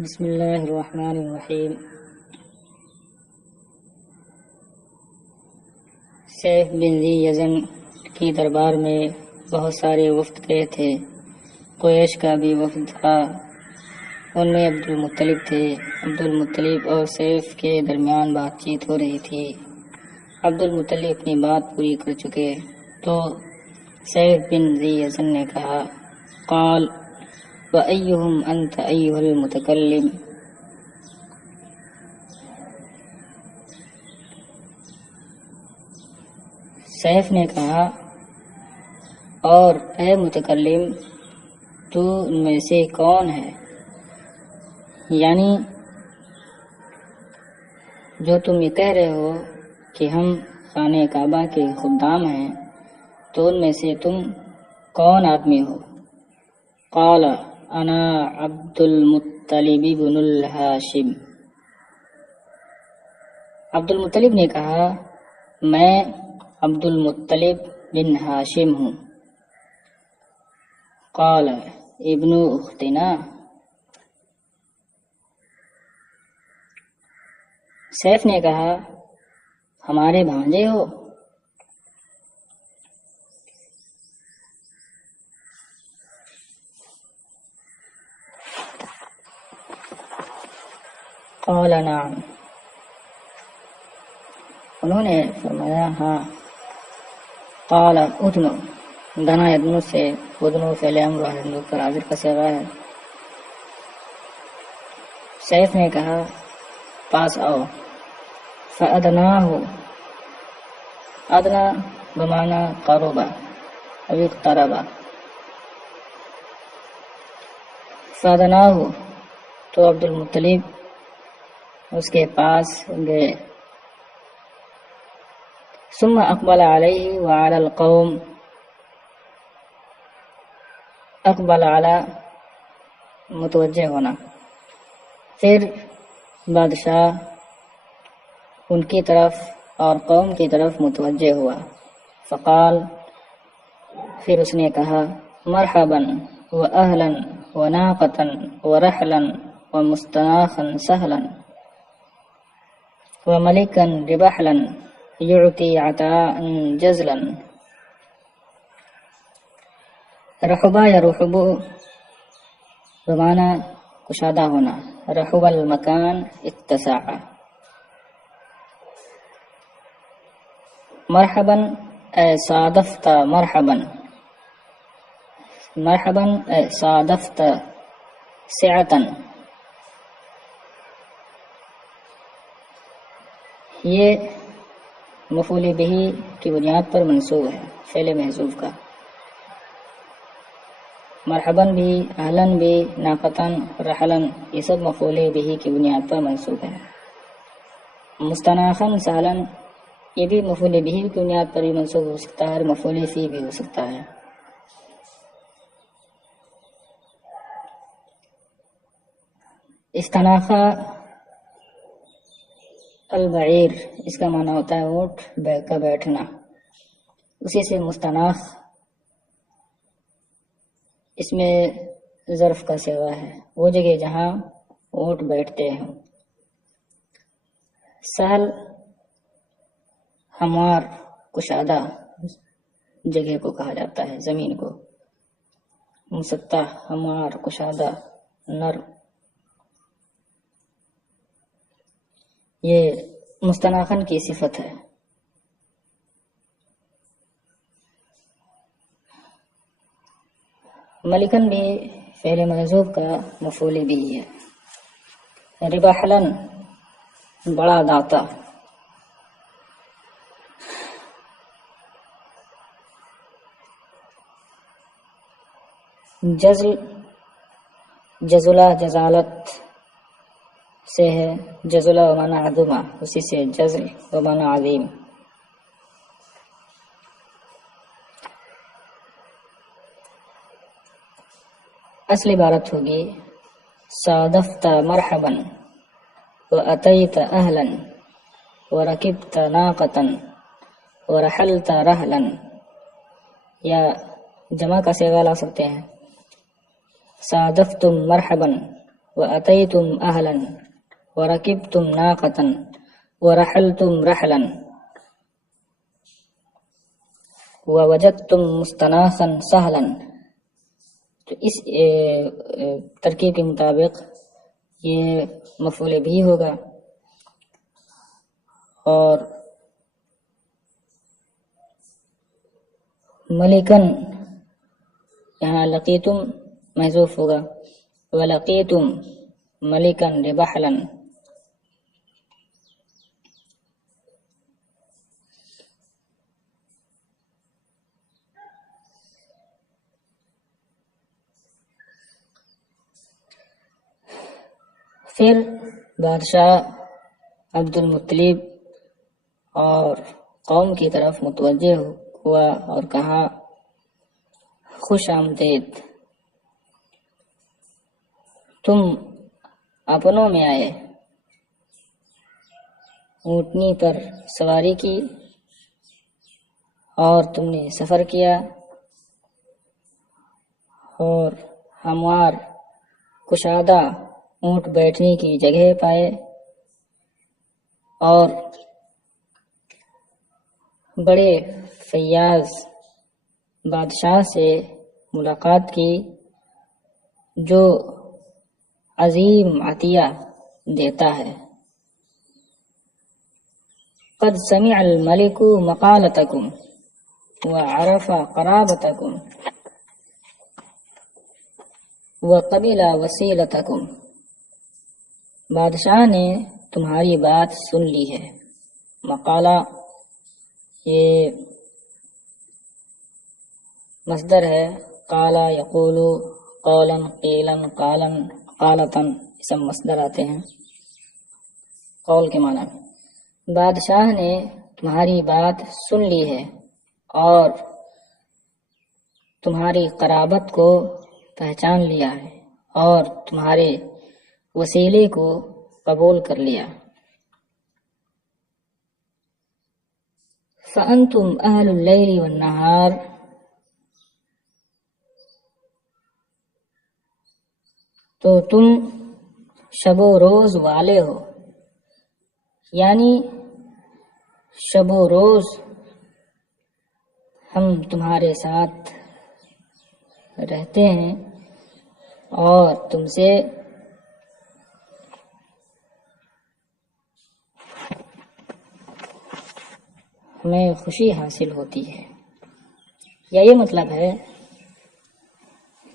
بسم اللہ الرحمن الرحیم۔ سیف بن ذی یزن کی دربار میں بہت سارے وفد گئے تھے۔ قریش کا بھی وفد تھا، ان میں عبد المطلب تھے۔ عبد المطلب اور سیف کے درمیان بات چیت ہو رہی تھی۔ عبد المطلب اپنی بات پوری کر چکے تو سیف بن ذی یزن نے کہا، قال وَأَيُّهُمْ أَنْتَ أَيُّهَا الْمُتَكَلِّمُ۔ سیف نے کہا، اور اے متکلم، تو ان میں سے کون ہے؟ یعنی جو تم یہ کہہ رہے ہو کہ ہم خانہ کعبہ کے خدام ہیں، تو ان میں سے تم کون آدمی ہو؟ قال انا عبد المطلب بن الہاشم۔ عبد المطلب نے کہا، میں عبد المطلب بن ہاشم ہوں۔ قال ابن اختنا۔ سیف نے کہا، ہمارے بھانجے ہو؟ قال نعم۔ انہوں نے فرمایا ہاں۔ قال ادنو۔ دنا ادنو سے ادنو فعل امر ہے پر حاضر کا صیغہ ہے۔ سیف نے کہا، پاس آؤ۔ فادناہ۔ ادنا بمعنی قربا او اقتربا۔ فادناہ تو عبد المطلب اس کے پاس گئے۔ ثم اقبل علیہ وعلی القوم۔ اقبل علی متوجہ ہونا، پھر بادشاہ ان کی طرف اور قوم کی طرف متوجہ ہوا۔ فقال، پھر اس نے کہا، مرحبا و اہلا و ناقتا و رحلا و مستناخا سہلا و ملکا ربحلا یعطی عطاء جزلا۔ رحبا یا رحبو بمعنی کشادہ ہونا، رحب المکان اتسع۔ مرحبا اے صادفت مرحبا، مرحبا اے صادفت سعتا۔ یہ مفعول بہ کی بنیاد پر منصوب ہے، فعل محذوف کا۔ مرحباً بھی، اہلاً بھی، ناقتاً، رحلاً، یہ سب مفعول بہ کی بنیاد پر منصوب ہے۔ مستناخاً سہلاً، یہ بھی مفعول بہ کی بنیاد پر بھی منصوب ہو سکتا ہے اور مفعول فی بھی ہو سکتا ہے۔ استناخا البعیر، اس کا معنی ہوتا ہے اونٹ کا بیٹھنا، اسی سے مستناخ اس میں ظرف کا صیغہ ہے، وہ جگہ جہاں اونٹ بیٹھتے ہیں۔ سہل ہموار کشادہ جگہ کو کہا جاتا ہے، زمین کو۔ مسطح ہموار کشادہ نرم، یہ مستناخن کی صفت ہے۔ ملکن بھی فعل محذوف کا مفعول بھی ہے۔ ربحلن بڑا داتا۔ جزل جزلہ جزالت سے ہے، جزلہ بمعنی عظمہ، اسی سے جزل بمعنی عظیم۔ اصل عبارت ہوگی صادفت مرحبا و اتیت اہلا و رکبت ناقتا و رحلت رحلا، یا جمع کا صیغہ لا سکتے ہیں، صادفتم مرحبا وأتيتم أهلا وركبتم ناقة ورحلتم رحلا ووجدتم مستناخا سهلا. تو اس ترکیب کے مطابق یہ مفعول بھی ہوگا، اور ملکن یہاں لقیتم محذوف ہوگا، ولقیتم ملکن ربحلا. پھر بادشاہ عبد المطلب اور قوم کی طرف متوجہ ہوا اور کہا خوش آمدید، تم اپنوں میں آئے، اونٹنی پر سواری کی اور تم نے سفر کیا اور ہموار کشادہ اونٹ بیٹھنے کی جگہ پائے، اور بڑے فیاض بادشاہ سے ملاقات کی جو عظیم عطیہ دیتا ہے. قد سمع الملک مقالتکم وعرف قرابتکم وقبل وسیلتکم. بادشاہ نے تمہاری بات سن لی ہے. مقالہ یہ مصدر ہے، قالا یقول قولا قیلا قالا قالتن، سب مصدر آتے ہیں قول کے معنی میں. بادشاہ نے تمہاری بات سن لی ہے اور تمہاری قرابت کو پہچان لیا ہے اور تمہارے وسیلے کو قبول کر لیا. فَأَنْتُمْ أَهْلُ اللَّيْلِ وَالنَّهَارِ، تو تم شب و روز والے ہو، یعنی شب و روز ہم تمہارے ساتھ رہتے ہیں اور تم سے ہمیں خوشی حاصل ہوتی ہے. یا یہ مطلب ہے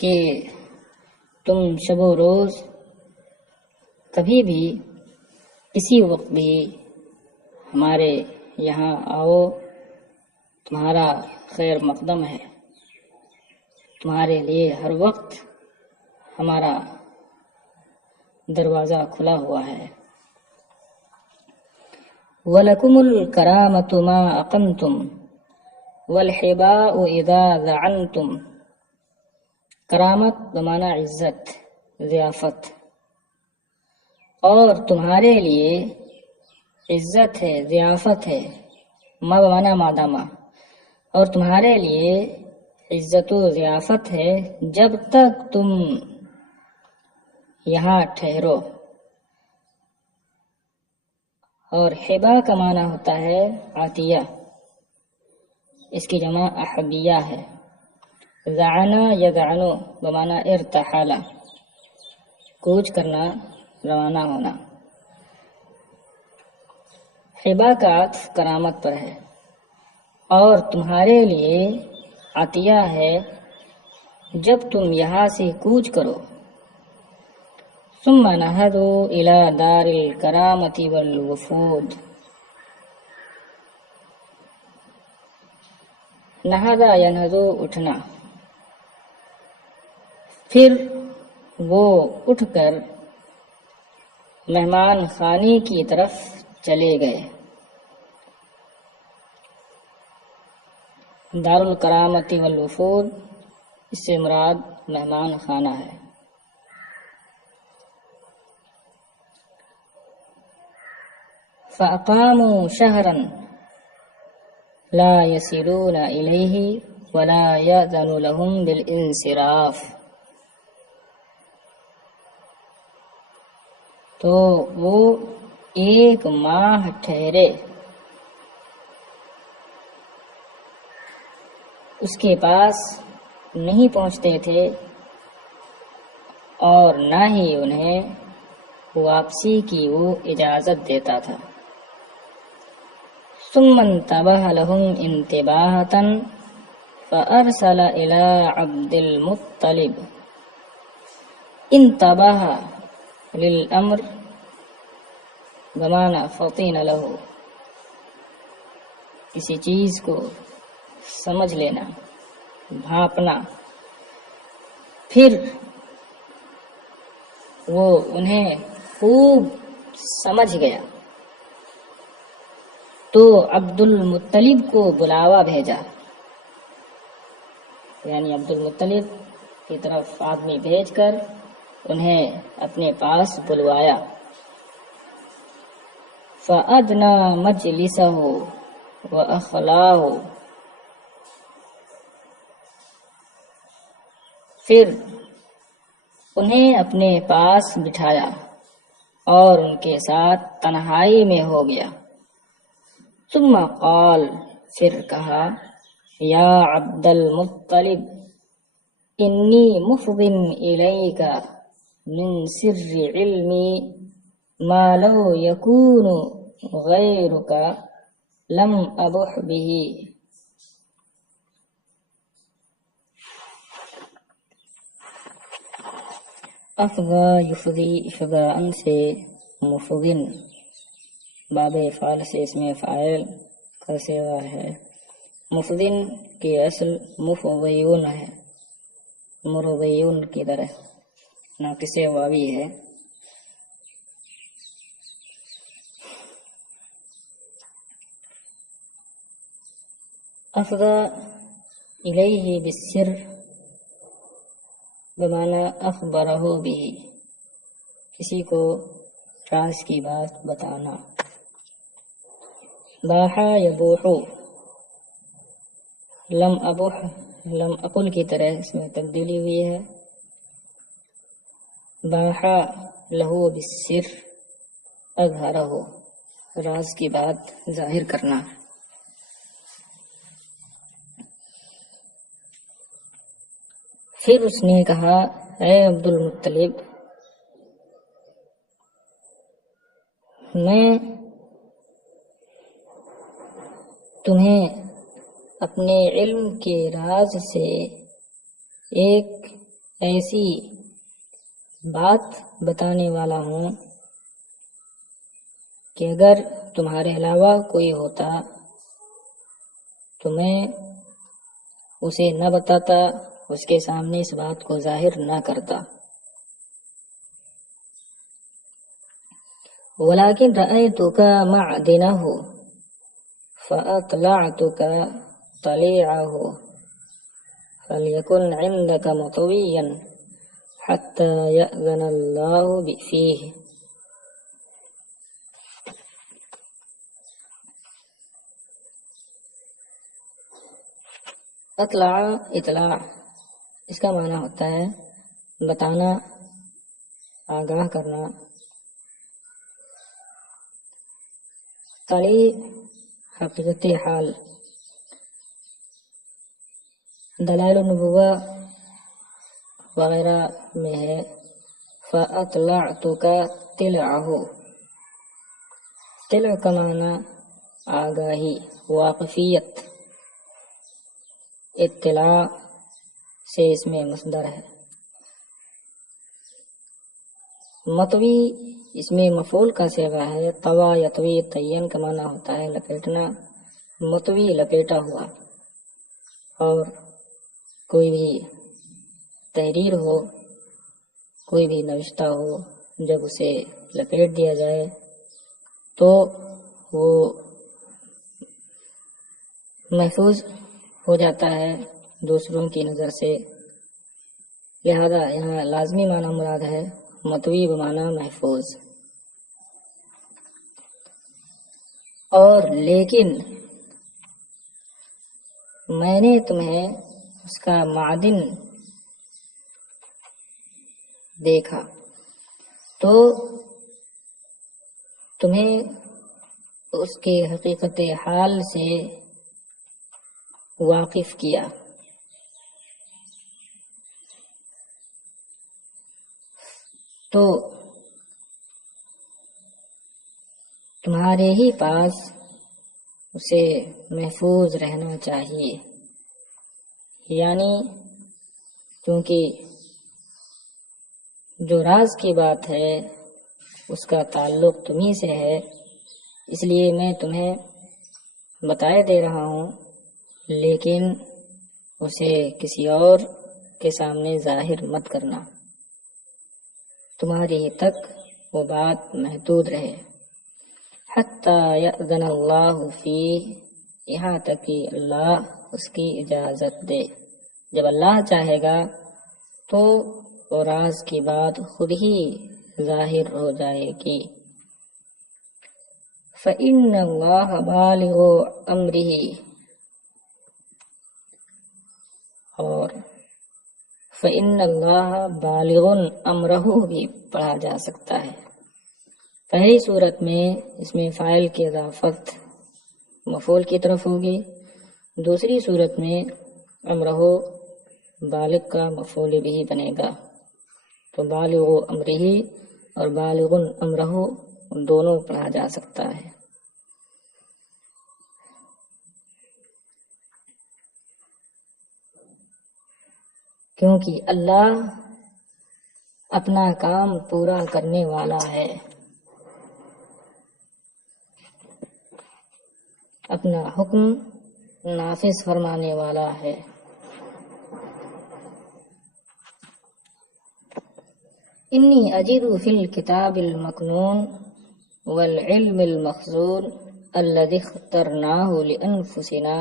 کہ تم شب و روز کبھی بھی کسی وقت بھی ہمارے یہاں آؤ، تمہارا خیر مقدم ہے، تمہارے لیے ہر وقت ہمارا دروازہ کھلا ہوا ہے. وَلَكُمُ الْكَرَامَةُ مَا أَقَمْتُمْ وَالْحِبَاءُ إِذَا ذَعَنْتُمْ. کرامت بمعنی عزت، ضیافت، اور تمہارے لیے عزت ہے، ضیافت ہے، ما بمعنی مادامہ، اور تمہارے لیے عزت و ضیافت ہے جب تک تم یہاں ٹھہرو. اور حبا کا معنی ہوتا ہے عطیہ، اس کی جمع احبیہ ہے. زعنا یزعنو بمعنی ارتحال، کوچ کرنا، روانہ ہونا. حبا کا عطف کرامت پر ہے، اور تمہارے لیے عطیہ ہے جب تم یہاں سے کوچ کرو. ثم نہدوا الی دار الکرامۃ والوفود. نہدا ینہدو اٹھنا، پھر وہ اٹھ کر مہمان خانے کی طرف چلے گئے. دار الکرامۃ والوفود، اس سے مراد مہمان خانہ ہے. فَأَقَامُوا شَهْرًا لَا يَصِلُونَ إِلَيْهِ وَلَا يَأْذَنُ لَهُمْ بِالْإِنْصِرَافِ. تو وہ 1 ماہ ٹھہرے، اس کے پاس نہیں پہنچتے تھے اور نہ ہی انہیں واپسی کی وہ اجازت دیتا تھا۔ ثم انتبه لهم انتباهة فأرسل إلى عبد المطلب۔ انتبه للأمر بمعنى فطن له، کسی چیز کو سمجھ لینا، بھانپنا، پھر وہ انہیں خوب سمجھ گیا تو عبد المطلب کو بلاوا بھیجا، یعنی عبد المطلب کی طرف آدمی بھیج کر انہیں اپنے پاس بلوایا۔ فَأَدْنَى مَجْلِسَهُ وَأَخْلَاهُ، پھر انہیں اپنے پاس بٹھایا اور ان کے ساتھ تنہائی میں ہو گیا۔ ثم قال، پھر کہا، یا عبد المطلب انی مفض الیک من سر علمی ما لو یکون غیرک لم ابح به۔ افضا یفضی افضاء سے مفضن، باب افعال سے اس میں فاعل کا صیغہ ہے۔ مفضن کی اصل مفضیون ہے، مرضیون کی طرح ناقص واوی ہے۔ افضا الیہ بالسر بمعنی اخبرہ بھی، کسی کو راز کی بات بتانا۔ باحا یبوحو، لم ابح لم اقل کی طرح اس میں تبدیلی ہوئی ہے۔ باحا لہو بالسر اظہرہ، راز کی بات ظاہر کرنا۔ پھر اس نے کہا، اے عبد المطلب، میں تمہیں اپنے علم کے راز سے ایک ایسی بات بتانے والا ہوں کہ اگر تمہارے علاوہ کوئی ہوتا تو میں اسے نہ بتاتا، اس کے سامنے اس بات کو ظاہر نہ کرتا۔ وَلَكِنْ رَأَيْتُكَ مَعْدِنَهُ فَأَطْلَعْتُكَ طَلِيعَهُ فَلْيَكُنْ عِنْدَكَ مُطْوِيًّا حَتَّى يَأْذَنَ اللَّهُ فِيهِ۔ اطلاع، اطلاع اس کا معنی ہوتا ہے بتانا، آگاہ کرنا۔ طلیع حقیقت حال، دلائل النبوہ وغیرہ میں ہے۔ فَأَطْلَعْتُكَ طِلْعَهُ، طلع کا معنی آگاہی، واقفیت۔ اطلاع سے اس میں مصدر ہے۔ مطوی اس میں مفعول کا صیغہ ہے۔ طویٰ یطوی طیّن کا معنی ہوتا ہے لپیٹنا، مطوی لپیٹا ہوا۔ اور کوئی بھی تحریر ہو، کوئی بھی نوشتہ ہو، جب اسے لپیٹ دیا جائے تو وہ محفوظ ہو جاتا ہے دوسروں کی نظر سے، لہذا یہاں لازمی معنی مراد ہے مطوی بمعنی محفوظ۔ اور لیکن میں نے تمہیں اس کا معدن دیکھا، تو تمہیں اس کے حقیقت حال سے واقف کیا، تو تمہارے ہی پاس اسے محفوظ رہنا چاہیے، یعنی کیونکہ جو راز کی بات ہے اس کا تعلق تمہیں سے ہے، اس لیے میں تمہیں بتائے دے رہا ہوں، لیکن اسے کسی اور کے سامنے ظاہر مت کرنا، تمہاری ہی تک وہ بات محدود رہے، حتی یأذن اللہ فیہ، یہاں تک کہ اللہ اس کی اجازت دے۔ جب اللہ چاہے گا تو وہ راز کی بات خود ہی ظاہر ہو جائے گی۔ فَإِنَّ اللَّهَ بَالِغُ أَمْرِهِ، اور فَإِنَّ اللَّهَ بَالِغٌ أَمْرَهُ بھی پڑھا جا سکتا ہے۔ پہلی صورت میں اس میں فاعل کی اضافت مفعول کی طرف ہوگی، دوسری صورت میں امرہ بالغ کا مفعول بھی بنے گا، تو بالغ امرہ اور بالغ امرہ دونوں پڑھا جا سکتا ہے۔ کیونکہ اللہ اپنا کام پورا کرنے والا ہے، اپنا حکم نافذ فرمانے والا ہے۔ انی اجد فی الکتاب المکنون والعلم المخزون الذی اخترناہ لانفسنا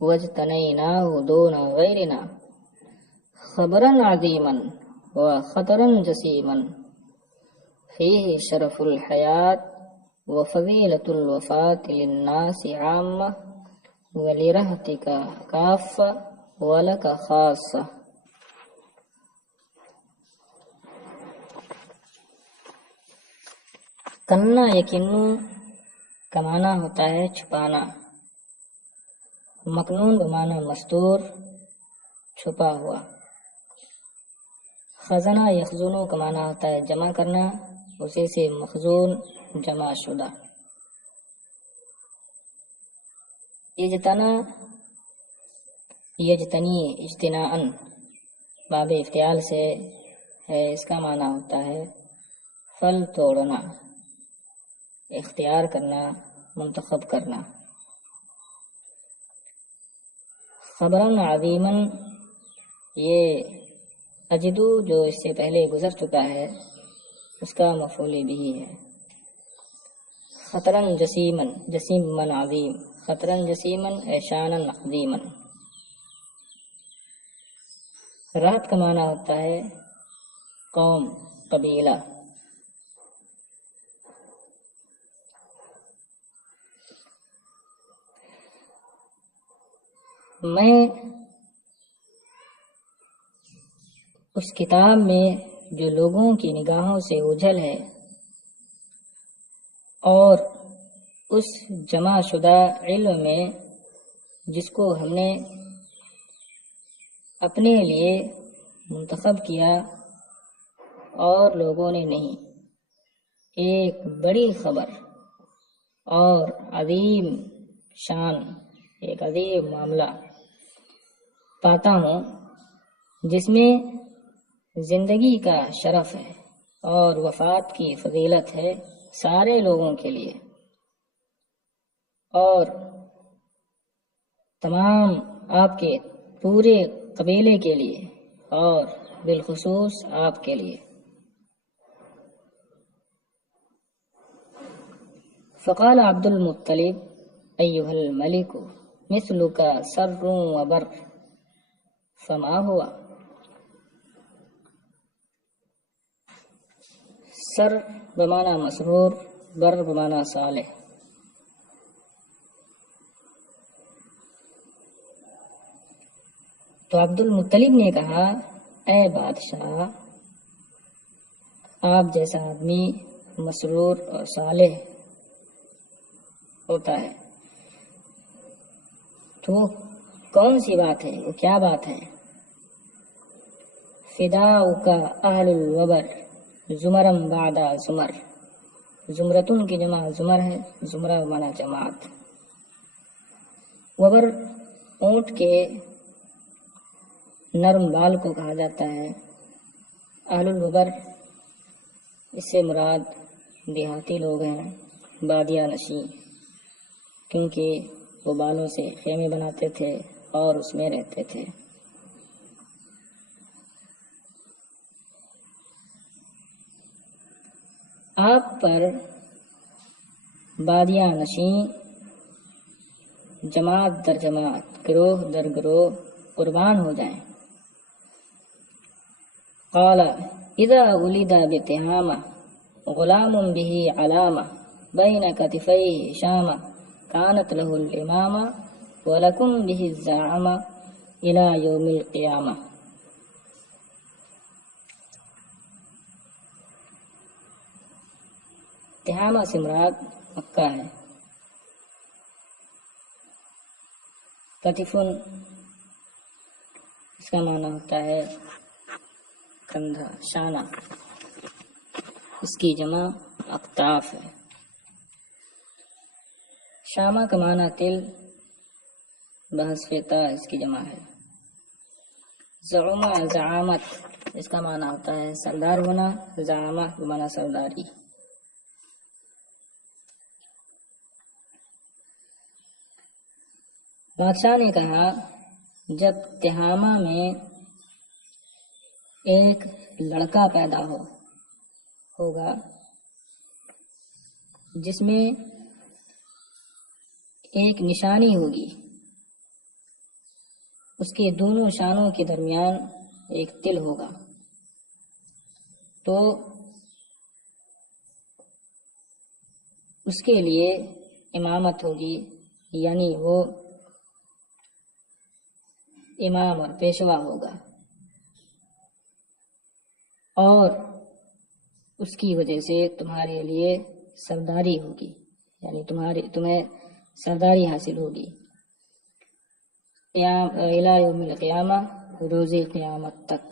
واجتنیناہ دون غیرنا خبرا عظیما وخطرا جسیما فیہ شرف الحیات وفضیلۃ الوفاة للناس عامہ ولرہتک کافہ ولک خاصہ۔ کنا یقینو کا معنی ہوتا ہے چھپانا، مکنون بمعنی مستور چھپا ہوا، خزانہ یخزونو کا معنی ہوتا ہے جمع کرنا، اسی سے مخزون جمع شدہ۔ اجتنا یجتنی اجتناءً باب افتعال سے ہے، اس کا معنی ہوتا ہے پھل توڑنا، اختیار کرنا، منتخب کرنا۔ خبراً عظیماً، یہ اجدو جو اس سے پہلے گزر چکا ہے اس کا مفعول بھی ہے۔ خطراً جسیماً، جسیم من عظیم، خطراً جسیماً اے شاناً عظیماً۔ راحت کا معنی ہوتا ہے قوم، قبیلہ۔ میں اس کتاب میں جو لوگوں کی نگاہوں سے اوجھل ہے اور اس جمع شدہ علم میں جس کو ہم نے اپنے لیے منتخب کیا اور لوگوں نے نہیں، ایک بڑی خبر اور عظیم شان، ایک عظیم معاملہ پاتا ہوں جس میں زندگی کا شرف ہے اور وفات کی فضیلت ہے سارے لوگوں کے لیے اور تمام آپ کے پورے قبیلے کے لیے اور بالخصوص آپ کے لیے۔ فقال عبد المطلب ایھا الملک مثلک سر و بر فما ہوا۔ سر بمعنی مسرور، بر بمعنی صالح۔ تو عبد المطلب نے کہا اے بادشاہ، آپ جیسا آدمی مسرور اور صالح ہوتا ہے۔ تو وہ کون سی بات ہے، وہ کیا بات ہے؟ فداؤک اہل الوبر زمرم بعد زمر، زمرتن کی جمع زمر ہے، زمرہ مانا جماعت۔ وبر اونٹ کے نرم بال کو کہا جاتا ہے۔ اہل الوبر اس سے مراد دیہاتی لوگ ہیں، بادیہ نشین، کیونکہ وہ بالوں سے خیمے بناتے تھے اور اس میں رہتے تھے۔ آپ پر بادیہ نشین جماعت در جماعت، گروہ در گروہ قربان ہو جائیں۔ قال اذا ولد بتہامہ غلام به علامہ بین کتفیہ شامہ کانت له الامامہ ولکم به الزعامہ الى یوم القیامہ۔ تہامہ سے مراد مکہ ہے۔ کتفن اس کا معنی ہوتا ہے کندھا، شانہ، اس کی جمع اقطاف ہے۔ شامہ کا معنی تل، بحذف تا اس کی جمع ہے۔ زعومہ زعامت اس کا معنی ہوتا ہے سردار ہونا، زعامہ بمعنی سرداری۔ بادشاہ نے کہا جب تہامہ میں ایک لڑکا پیدا ہوگا جس میں ایک نشانی ہوگی، اس کے دونوں شانوں کے درمیان ایک تل ہوگا، تو اس کے لیے امامت ہوگی، یعنی وہ امام اور پیشوا ہوگا، اور اس کی وجہ سے تمہارے لیے سرداری ہوگی، یعنی تمہیں سرداری حاصل ہوگی الی یوم القیامہ، روز قیامت تک۔